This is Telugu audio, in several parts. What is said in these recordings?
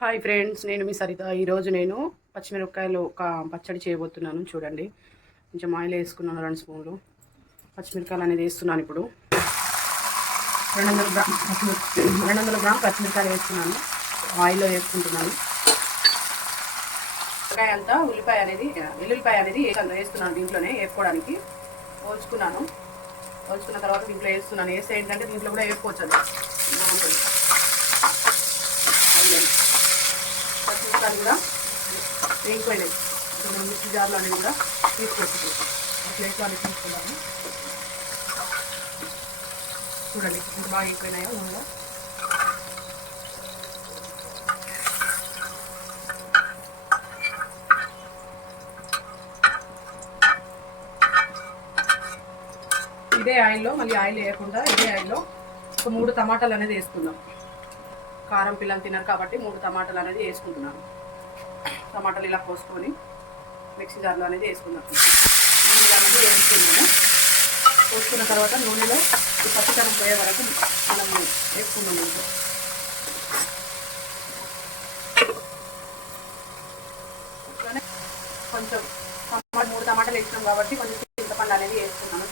హాయ్ ఫ్రెండ్స్ నేను మీ సరిత. ఈరోజు నేను పచ్చిమిరపకాయలు ఒక పచ్చడి చేయబోతున్నాను. చూడండి. కొంచెం ఆయిల్ వేసుకున్నాను రెండు స్పూన్లు. పచ్చిమిరపకాయలు అనేది వేస్తున్నాను ఇప్పుడు. రెండు వందల గ్రామ్ రెండు వందల గ్రామ్ పచ్చిమిరపకాయలు వేస్తున్నాను. ఆయిల్లో వేసుకుంటున్నాను. ఉల్లిపాయ అంతా ఉల్లిపాయ అనేది ఎల్లుల్లిపాయ అనేది వేస్తున్నాను దీంట్లోనే వేసుకోవడానికి పోల్చుకున్నాను. పోల్చుకున్న తర్వాత దీంట్లో వేస్తున్నాను. వేస్తే ఏంటంటే దీంట్లో కూడా వేసుకోవచ్చు అది. బాగుంటుంది ఆయిల్. పచ్చిమిరపకాయలు కూడా వేగిపోయినాయి ఇప్పుడు మనం మిక్సీ జార్లో అనేది కూడా తీసుకొచ్చుకుంటాం. ప్లేట్లో అనేది తీసుకున్నాము చూడండి బాగా ఎక్కువైనాయో నూనె ఇదే ఆయిల్లో మళ్ళీ ఆయిల్ వేయకుండా ఇదే ఆయిల్లో ఒక మూడు టమాటాలు అనేది వేసుకుందాం. కారం పిల్లలు తినరు కాబట్టి మూడు టమాటాలు అనేది వేసుకుంటున్నాను. టమాటాలు ఇలా కోసుకొని మిక్సీ జార్లో అనేది వేసుకుందాం. నూనెలో అనేది వేసుకున్నాము. పోసుకున్న తర్వాత నూనెలో ఈ పచ్చికరం పోయే వరకు మనం వేసుకున్నాం ఇంట్లో కొంచెం మూడు టమాటాలు వేసినాం కాబట్టి కొంచెం చింతపండు అనేది వేసుకున్నాను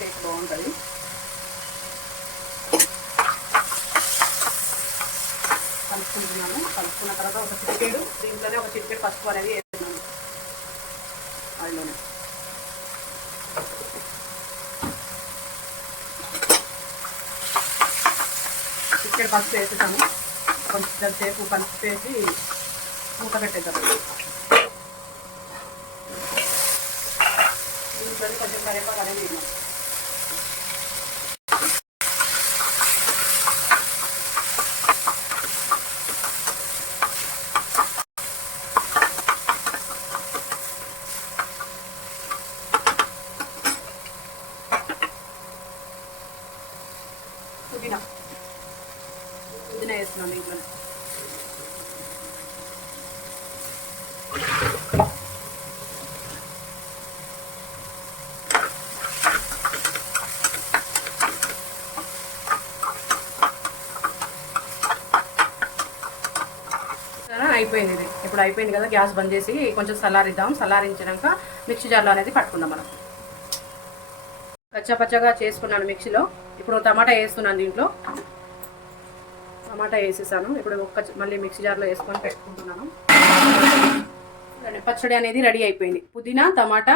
కలుపుకున్న తర్వాత ఒక చిట్కేడు దీంట్లోనే ఒక చిట్కేడు పసుపు అనేది వేస్తున్నాను ఆయిల్లోనే. చిట్కేడు పసుపు వేసేసాము. కొంచెం సేపు పసుపు వేసి మూత పెట్టేద్దాం. దీంట్లోనే కొంచెం కరివేపాకు అనేది పుదీనా. పుదీనా వేస్తున్నాను దీంట్లో అయిపోయింది ఇది. ఇప్పుడు అయిపోయింది కదా గ్యాస్ బంద్ చేసి కొంచెం సల్లారిద్దాం సలారించినాక మిక్సీ జార్లో అనేది పట్టుకుందాం మనం. పచ్చ పచ్చగా చేసుకున్నాను మిక్సీలో. ఇప్పుడు టమాటా వేస్తున్నాను దీంట్లో. టమాటా వేసేసాను. ఇప్పుడు ఒక్క మళ్ళీ మిక్సీ జార్లో వేసుకొని పెట్టుకుంటున్నాను. పచ్చడి అనేది రెడీ అయిపోయింది. పుదీనా టమాటా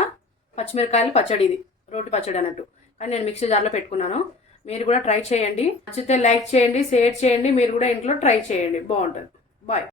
పచ్చిమిరకాయలు పచ్చడి ఇది. రోటి పచ్చడి అన్నట్టు. కానీ నేను మిక్సీ జార్లో పెట్టుకున్నాను. మీరు కూడా ట్రై చేయండి. నచ్చితే లైక్ చేయండి షేర్ చేయండి. మీరు కూడా ఇంట్లో ట్రై చేయండి. బాగుంటుంది.